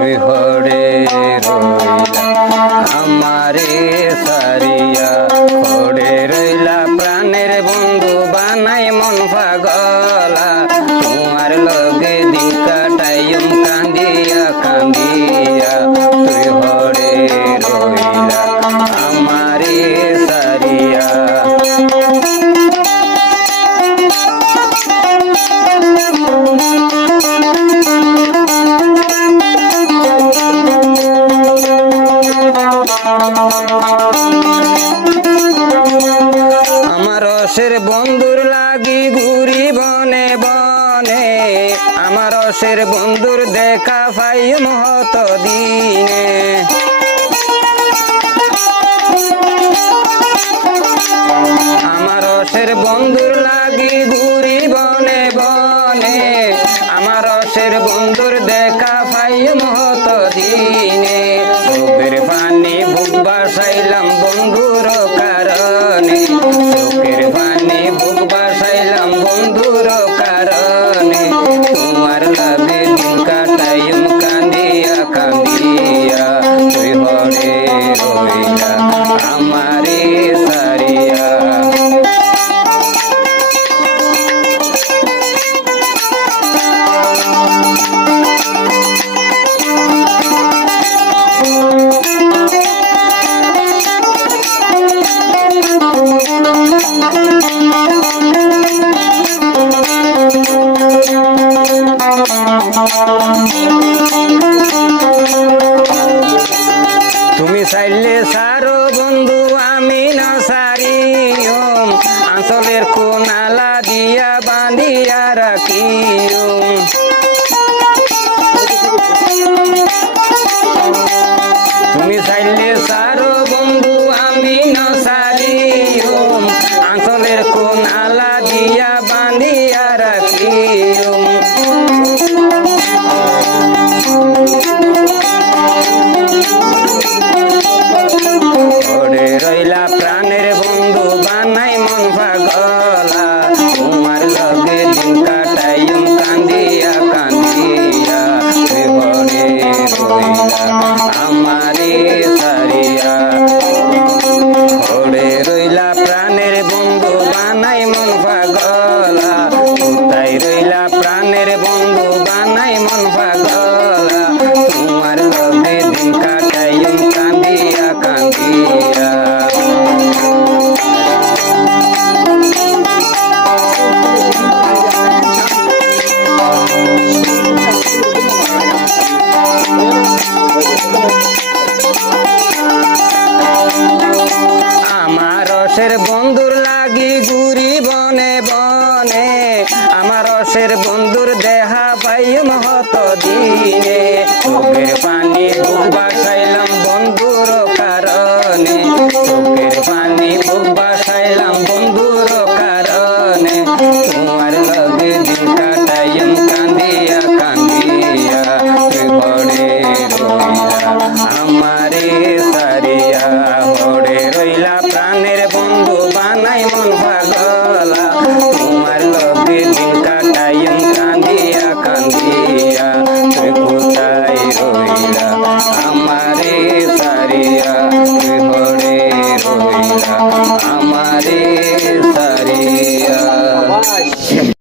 তুই হরে রইলা আমারে সারিয়া, হরে রইলা প্রাণের বন্ধু বানাই মন পাগলা, তোমার লগে দিন কাটাইম কান্দিয়া কান্দিয়া, তুই হরে রইলা আমারে সারিয়া। আমার রসের বন্ধুর লাগি ঘুরি বনে বনে, আমার রসের বন্ধুর দেখা পাইম হত দিনে, আমার রসের বন্ধুর লাগি ঘুরি বনে বনে, আমার রসের বন্ধুর দেখা পাইম হত দিনে, চোখের পানি বুক বাসাইলাম বন্ধুর কারণে, চোখের পানি বুক বাসাইলাম বন্ধুর কারণে, তোমার লাগে দিন কাটাইম কান্দিয়া কান্দিয়া, তুই হরে রইলা আমারে সারিয়া। তুমি চাইলে সারো বন্ধু আমি না সারিম, আঁচলের কোনালা দিয়া বাঁধিয়া রাখিম, তুমি চাইলে সারো বন্ধু আমি না সারিম, আঁচলের কোনালা দিয়া বাঁধিয়া রাখিম, রইলা প্রাণের বন্ধু বানাই মন পাগলা, তোমার লগে দিন কাটাইম কান্দিয়া কান্দিয়া, তুই হরে রইলা আমারে সারিয়া, হরে রইলা প্রাণের বন্ধু বানাই মন পাগলা, কোথায় রইলা প্রাণের বন্ধু বানাই মন পাগলা, তোমার লগে দিন কাটাইম কান্দিয়া কান্দিয়া। আমার রসের বন্ধুর লাগি ঘুরি বনে বনে, আমার রসের বন্ধুর দেহা পাইম হত দিনে, চোখের পানি বুক বাসাইলাম বন্ধুর কারণে, চোখের পানি বুক